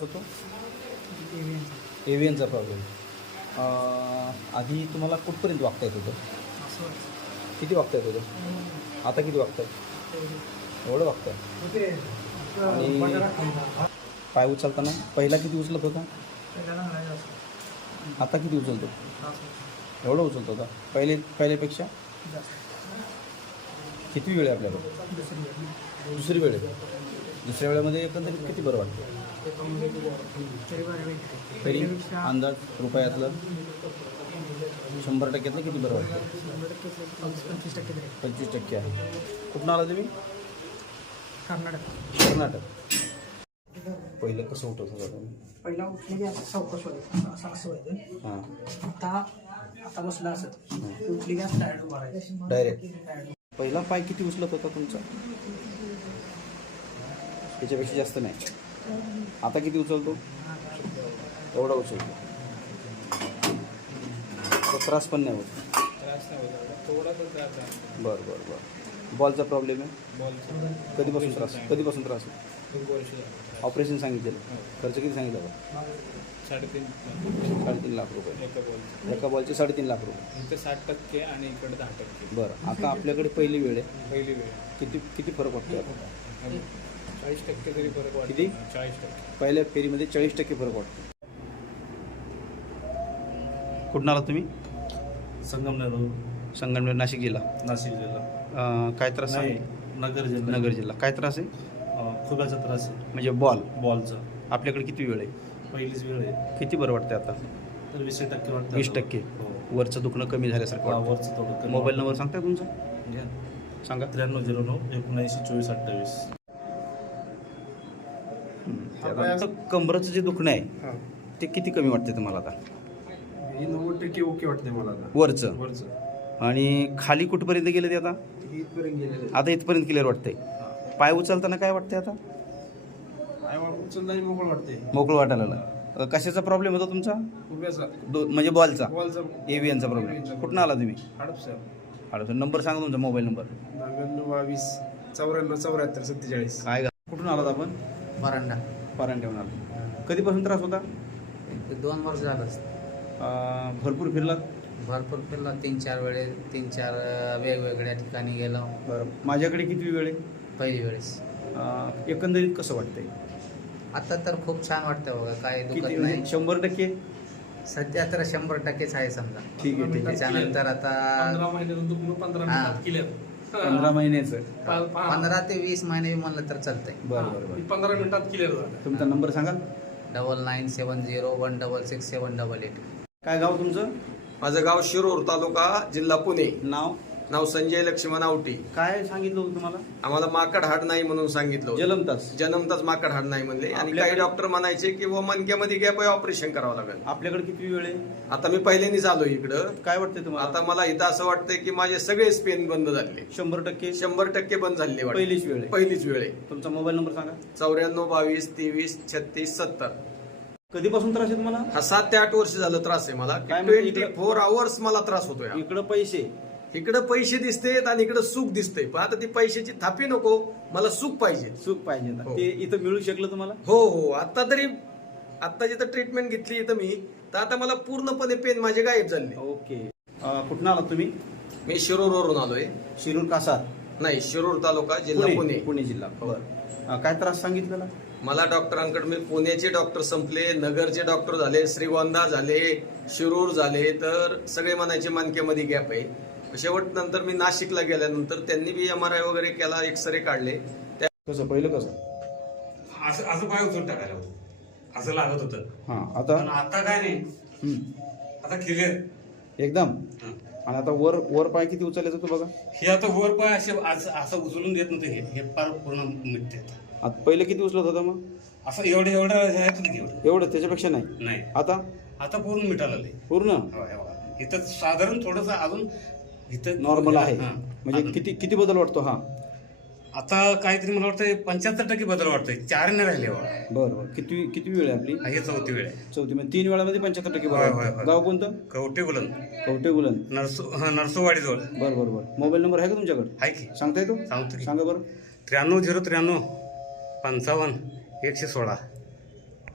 होतो? एव्हियनचा प्रॉब्लेम आधी तुम्हाला कुठपर्यंत वागता येत होतं? किती वागता येत होतं? आता किती वागताय? एवढं वागताय? आणि पाय उचलताना पहिला किती उचलत होता? आता किती उचलतो? एवढं उचलतो होता पहिले पहिल्यापेक्षा? किती वेळ आहे आपल्याकडे? दुसरी वेळ आहे. दुसऱ्या वेळेमध्ये एकंदरीत किती बरं वाटतं? तरी अंदाज रुपयातलं शंभर टक्क्यातलं किती बरं वाटतं? पंचवीस टक्के आहे. कुठून आला तुम्ही? कर्नाटक. कर्नाटक पहिलं कसं उठत होता पहिला उठले की असं व्हायचं असं असं व्हायचं हां. आता आता बसला असं. उठली की असं डायरेक्ट उभा राहायचं. डायरेक्ट पहिला पाय किती उचलत होता तुमचा? त्याच्यापेक्षा जास्त नाही. आता किती उचलतो? एवढा उचलतो. तो त्रास पण नाही होत. बरं बरं बरं. बॉलचा प्रॉब्लेम आहे. कधीपासून त्रास? कधीपासून त्रास आहे? ऑपरेशन सांगितलेलं. खर्च किती सांगितलं होता साडेतीन साडेतीन लाख रुपये. एका बॉल एका बॉलचे साडेतीन लाख रुपये. साठ टक्के आणि इकडे दहा टक्के बरं आता आपल्याकडे पहिली वेळ आहे. पहिली वेळ. किती किती फरक वाटतो चाळीस टक्के तरी फरक वाटतो. किती? चाळीस टक्के. पहिल्या फेरीमध्ये चाळीस टक्के फरक वाटतो. कुठून आला तुम्ही? संगमनेर संगमनेर नाशिक जिल्हा. नाशिक जिल्हा. अं, काय त्रास नाही आहे नगर जिल्हा. नगर जिल्हा. काय त्रास आहे? अं, खुब्याचा त्रास आहे. म्हणजे बॉल. बॉलचा. आपल्याकडे किती वेळ आहे? पहिलीच वेळ आहे. किती बरं वाटतं आता? तर वीस टक्के वाटतं वीस टक्के. हो. वरचं दुखणं कमी झाल्यासारखं हा, वाटतं. वरचं थोडं मोबाईल नंबर सांगता तुमचा. सांगा. त्र्याण्णव झिरो नऊ एकोणऐंशी चोवीस अठ्ठावीस. आता कमरचं जे दुखणं आहे ते किती कमी वाटते तुम्हाला आता? हे नव्वद टक्के ओके वाटते मला आता. वरचं? वरचं. आणि खाली कुठपर्यंत गेलं ते आता? हे इथपर्यंत गेलेले आता इथपर्यंत क्लिअर वाटतंय. पाय उचलताना काय वाटतंय आता? आय आणि मोकळ वाटते मोकळं वाटायला. लागलं. अ, कशाचा प्रॉब्लेम होता तुमचा? उभ्याचा. दो म्हणजे बॉलचा? बॉलचा. एव्हियनचा प्रॉब्लेम कुठून आला तुम्ही? आला नंबर सांगा तुमचा मोबाईल नंबर नव्याण्णव बावीस चौऱ्याण्णव चौऱ्याहत्तर सत्तेचाळीस. काय कुठून आलात आपण? परांडा. पारांड्याहून आला कधीपासून त्रास होता? एक दोन वर्ष झालं अ, भरपूर फिरलात? भरपूर फिरलो. तीन चार वेळेस तीन चार अं, वेगवेगळ्या ठिकाणी गेलो. बरं. माझ्याकडे किती वेळ आहे? पहिली वेळेस. अ, एकंदरीत कसं वाटतंय? आता तर खूप छान वाटतं बघा. काय किती? दुखत म्हणजे नाही शंभर टक्के? सध्या तर शंभर टक्केच आहे समजा. ठीक आहे ठीक आहे. त्याच्यानंतर आता पंधरा महिन्याचं दुखणं पंधरा हा. मिनिटात क्लिअर पंधरा महिन्याचं. पंधरा ते वीस महिने म्हणलं तर चालतंय. बरं बरं बरं. पंधरा मिनिटात क्लिअर झालं. तुमचा नंबर सांगाल double nine seven zero one double six seven double eight. काय गाव तुमचं? माझं गाव शिरूर तालुका जिल्हा पुणे. नाव? नाव संजय लक्ष्मण आवटी. काय सांगितलं होतं तुम्हाला? आम्हाला माकड हाड नाही म्हणून सांगितलं होतं. जलमतास जन्मताच माकड हाड नाही म्हणले. आणि आपल्याकडे- काही डॉक्टर म्हणायचे की व मनक्यामध्ये गॅप आहे ऑपरेशन करावं लागेल. आपल्याकडे किती वेळ आहे? आता मी पहिल्यांदाच आलो इकडं. काय वाटतंय तुम्हाला? आता मला इथं असं वाटतंय की माझे सगळे पेन बंद झाले. शंभर टक्के? शंभर टक्के बंद झाले वाटतं. पहिलीच वेळ आहे. पहिलीच वेळ आहे. तुमचा मोबाईल नंबर सांगा. चौऱ्याण्णव बावीस तेवीस छत्तीस सत्तर. कधीपासून त्रास आहे तुम्हाला? हा सात ते आठ वर्ष झालं त्रास आहे मला. काय ट्वेंटी इकडं- फोर आवर्स मला त्रास होतोय हा. इकडं पैसे. इकडं पैसे दिसतेत आणि इकडं सुख दिसतंय. पण आता ती पैशाची थापी नको मला सुख पाहिजे. सुख पाहिजे. हो. ते इथं मिळू शकलं तुम्हाला? हो हो. आता तरी आता जिथं ट्रीटमेंट घेतली इथं मी तर आता मला पूर्णपणे पेन माझे गायब झाले. ओके. अं, कुठून आलात तुम्ही? मी शिरूरवरून आलोय. शिरूर कासार नाही शिरूर तालुका जिल्हा पुणे. पुणे. जिल्हा. हो. बरं. अं, काय त्रास सांगितलेला? मला डॉक्टरांकडे मी पुण्याचे डॉक्टर संपले नगरचे डॉक्टर झाले श्रीगोंदा झाले शिरूर झाले तर सगळे म्हणायचे मानक्यामध्ये गॅप आहे. शेवट नंतर मी नाशिकला गेल्यानंतर त्यांनी बी एम आर आय वगैरे केला एक्सरे काढले. त्या कसं पहिलं कसं? असं असं पाय उचलून टाकायला होतं. असं लागत होतं. हां आता? पण आता काय नाही. आता क्लिअर एकदम? आणि आता वर वर पाय किती उचलायचं तू बघा? हे आता वर पाय असे असं असं उचलून देत नव्हते हे. हे फार पूर्ण निघते आता पहिलं किती उचलत होता मग? असं एवढं एवढं हे आहे तुझं एवढं एवढं त्याच्यापेक्षा नाही? नाही. आता? आता पूर्ण मिटायला पूर्ण? हो, हे बघा. इथं साधारण थोडस अजून इथं नॉर्मल आहे. हा. म्हणजे किती किती बदल वाटतो हा? आता काहीतरी मला वाटतं पंच्याहत्तर टक्के बदल वाटतोय. चार नाही राहिले बघा. बरं बरं. किती किती वेळ आहे आपली? हा, हे चौथी वेळ आहे. चौथी. म्हणजे तीन वेळामध्ये पंच्याहत्तर टक्के होय, होय. होय. गाव कोणतं? कवटे बुलंद. कवटे गुलन नरसो हा नरसोवाडी जवळ बरं बरं बरं. मोबाईल नंबर आहे का तुमच्याकडे? आहे की. सांगता येतो? सांगतो की. सांगा बरं. त्र्याण्णव झिरो त्र्याण्णव पंचावन्न एकशे सोळा.